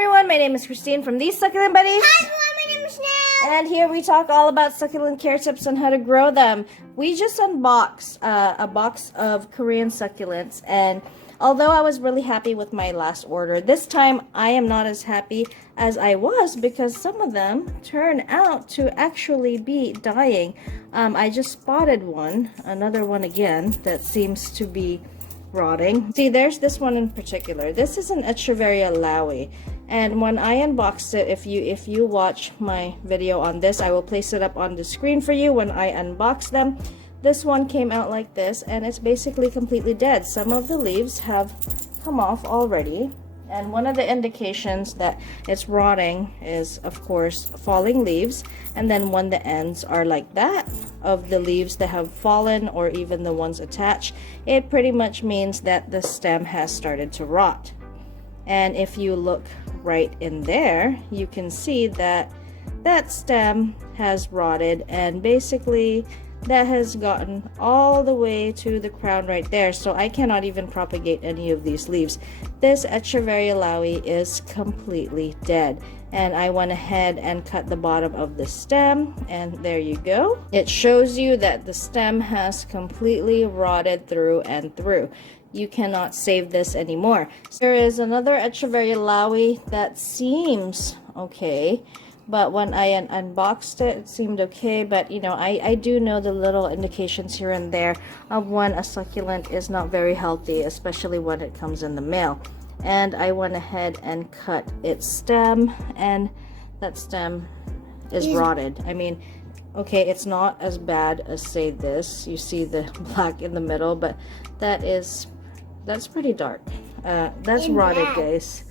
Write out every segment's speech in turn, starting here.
everyone, my name is Christine from these Succulent Buddies. Hi everyone, my name is Chanel. And here we talk all about succulent care tips on how to grow them. We just unboxed a box of Korean succulents, and although I was really happy with my last order, this time I am not as happy as I was because some of them turn out to actually be dying. I just spotted another one again that seems to be rotting. See, there's this one in particular. This is an echeveria Laui, and when I unboxed it, if you watch my video on this, I will place it up on the screen for you. When I unboxed them, this one came out like this, and it's basically completely dead. Some of the leaves have come off already, and one of the indications that it's rotting is, of course, falling leaves. And then when the ends are like that of the leaves that have fallen, or even the ones attached, it pretty much means that the stem has started to rot. And if you look right in there, you can see that that stem has rotted, and basically that has gotten all the way to the crown right there, so I cannot even propagate any of these leaves. This echeveria Laui is completely dead, and I went ahead and cut the bottom of the stem, and there you go. It shows you that the stem has completely rotted through and through. You cannot save this anymore. There is another echeveria Laui that seems okay, but when I unboxed it, it seemed okay. But you know, I do know the little indications here and there of when a succulent is not very healthy, especially when it comes in the mail. And I went ahead and cut its stem, and that stem is rotted. I mean, okay, it's not as bad as, say, this. You see the black in the middle, but that's pretty dark. That's rotted, guys.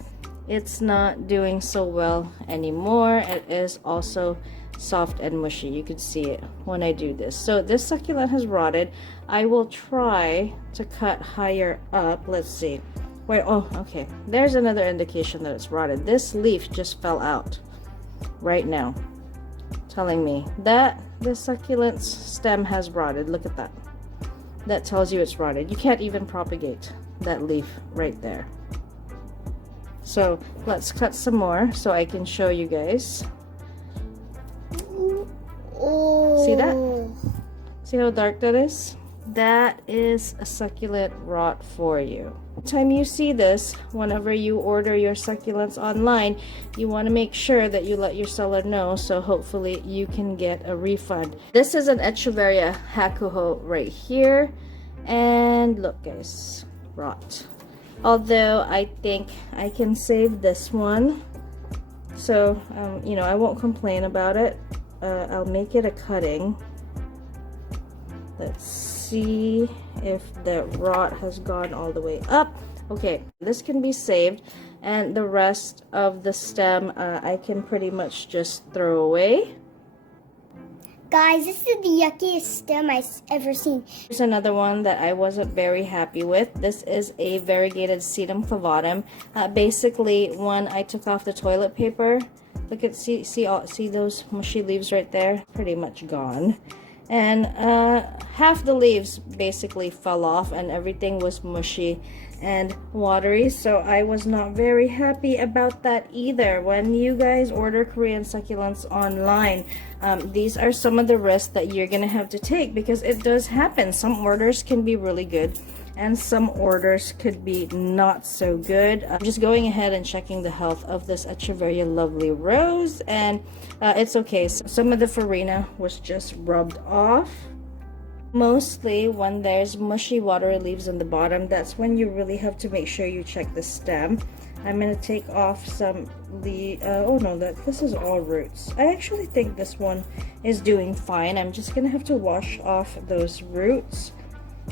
It's not doing so well anymore. It is also soft and mushy. You can see it when I do this. So this succulent has rotted. I will try to cut higher up. Let's see. Wait, oh, okay. There's another indication that it's rotted. This leaf just fell out right now, telling me that the succulent's stem has rotted. Look at that. That tells you it's rotted. You can't even propagate that leaf right there. So let's cut some more so I can show you guys. See that? See how dark that is? That is a succulent rot for you. Anytime you see this, whenever you order your succulents online, you want to make sure that you let your seller know, so hopefully you can get a refund. This is an echeveria hakuho right here, and look guys, rot. Although I think I can save this one, so you know, I won't complain about it. I'll make it a cutting. Let's see if the rot has gone all the way up. Okay, this can be saved, and the rest of the stem I can pretty much just throw away. Guys, this is the yuckiest stem I've ever seen. Here's another one that I wasn't very happy with. This is a variegated Sedum Clavatum. Basically, when I took off the toilet paper, look at see those mushy leaves right there? Pretty much gone. And half the leaves basically fell off, and everything was mushy and watery, so I was not very happy about that either. When you guys order Korean succulents online, these are some of the risks that you're gonna have to take, because it does happen. Some orders can be really good, and some orders could be not so good. I'm just going ahead and checking the health of this echeveria lovely rose, and it's okay. So some of the farina was just rubbed off. Mostly when there's mushy watery leaves on the bottom, that's when you really have to make sure you check the stem. I'm going to take off some oh no, this is all roots. I actually think this one is doing fine. I'm just going to have to wash off those roots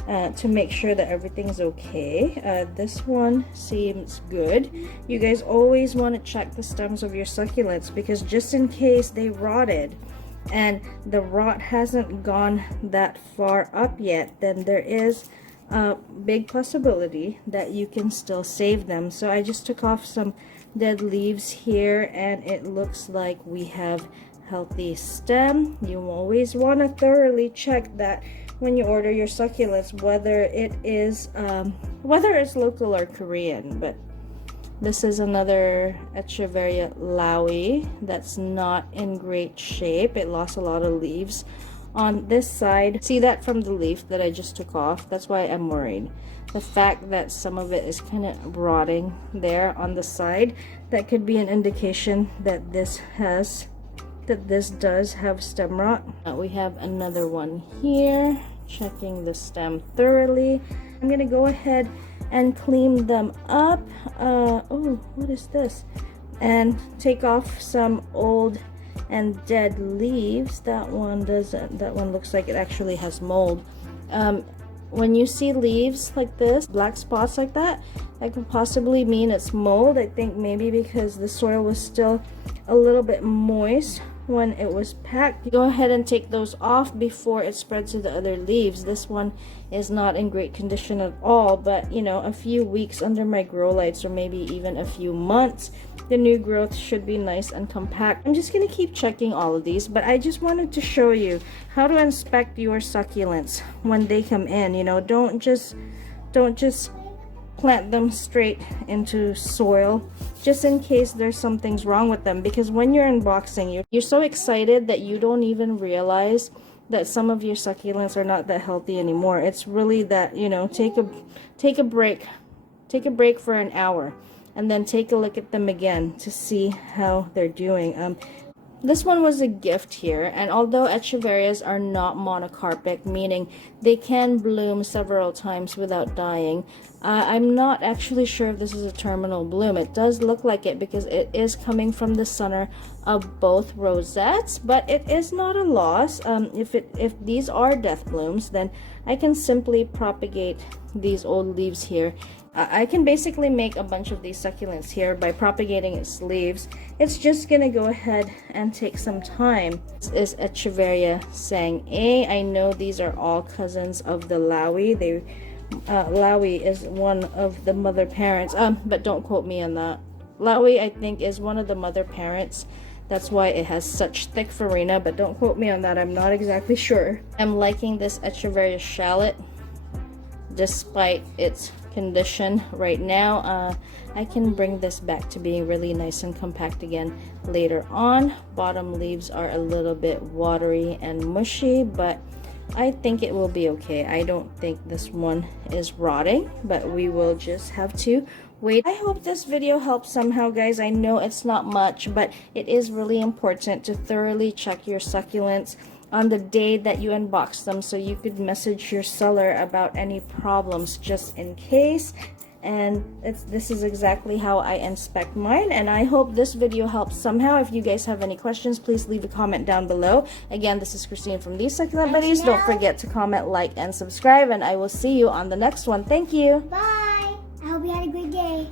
to make sure that everything's okay. This one seems good. You guys always want to check the stems of your succulents, because just in case they rotted and the rot hasn't gone that far up yet, then there is a big possibility that you can still save them. So I just took off some dead leaves here, and it looks like we have healthy stem. You always want to thoroughly check that when you order your succulents, whether it's local or Korean. But This is another echeveria Laui that's not in great shape. It lost a lot of leaves on this side. See that from the leaf that I just took off? That's why I'm worried. The fact that some of it is kind of rotting there on the side, that could be an indication that this does have stem rot. We have another one here, checking the stem thoroughly. I'm gonna go ahead and clean them up. Oh, what is this? And take off some old and dead leaves. That one doesn't. That one looks like it actually has mold. When you see leaves like this, black spots like that, that could possibly mean it's mold. I think maybe because the soil was still a little bit moist when it was packed. Go ahead and take those off before it spreads to the other leaves. This one is not in great condition at all, but you know, a few weeks under my grow lights, or maybe even a few months, the new growth should be nice and compact. I'm just gonna keep checking all of these, but I just wanted to show you how to inspect your succulents when they come in. You know, don't just plant them straight into soil, just in case there's some things wrong with them, because when you're unboxing, you're so excited that you don't even realize that some of your succulents are not that healthy anymore. It's really that, you know, take a break for an hour and then take a look at them again to see how they're doing. This one was a gift here, and although echeverias are not monocarpic, meaning they can bloom several times without dying, I'm not actually sure if this is a terminal bloom. It does look like it because it is coming from the center of both rosettes, but it is not a loss. If these are death blooms, then I can simply propagate these old leaves here. I can basically make a bunch of these succulents here by propagating its leaves. It's just gonna go ahead and take some time. This is echeveria sang A. I know these are all cousins of the Laui. Laui is one of the mother parents, but don't quote me on that. Laui, I think, is one of the mother parents. That's why it has such thick farina, but don't quote me on that. I'm not exactly sure. I'm liking this echeveria shallot despite its condition right now. I can bring this back to being really nice and compact again later on. Bottom leaves are a little bit watery and mushy, but I think it will be okay. I don't think this one is rotting, but we will just have to wait. I hope this video helps somehow, guys. I know it's not much, but it is really important to thoroughly check your succulents on the day that you unbox them, so you could message your seller about any problems just in case. And this is exactly how I inspect mine, and I hope this video helps somehow. If you guys have any questions, please leave a comment down below. Again, this is Christine from These Succulent Buddies. Don't forget to comment, like, and subscribe, and I will see you on the next one. Thank you. Bye. I hope you had a great day.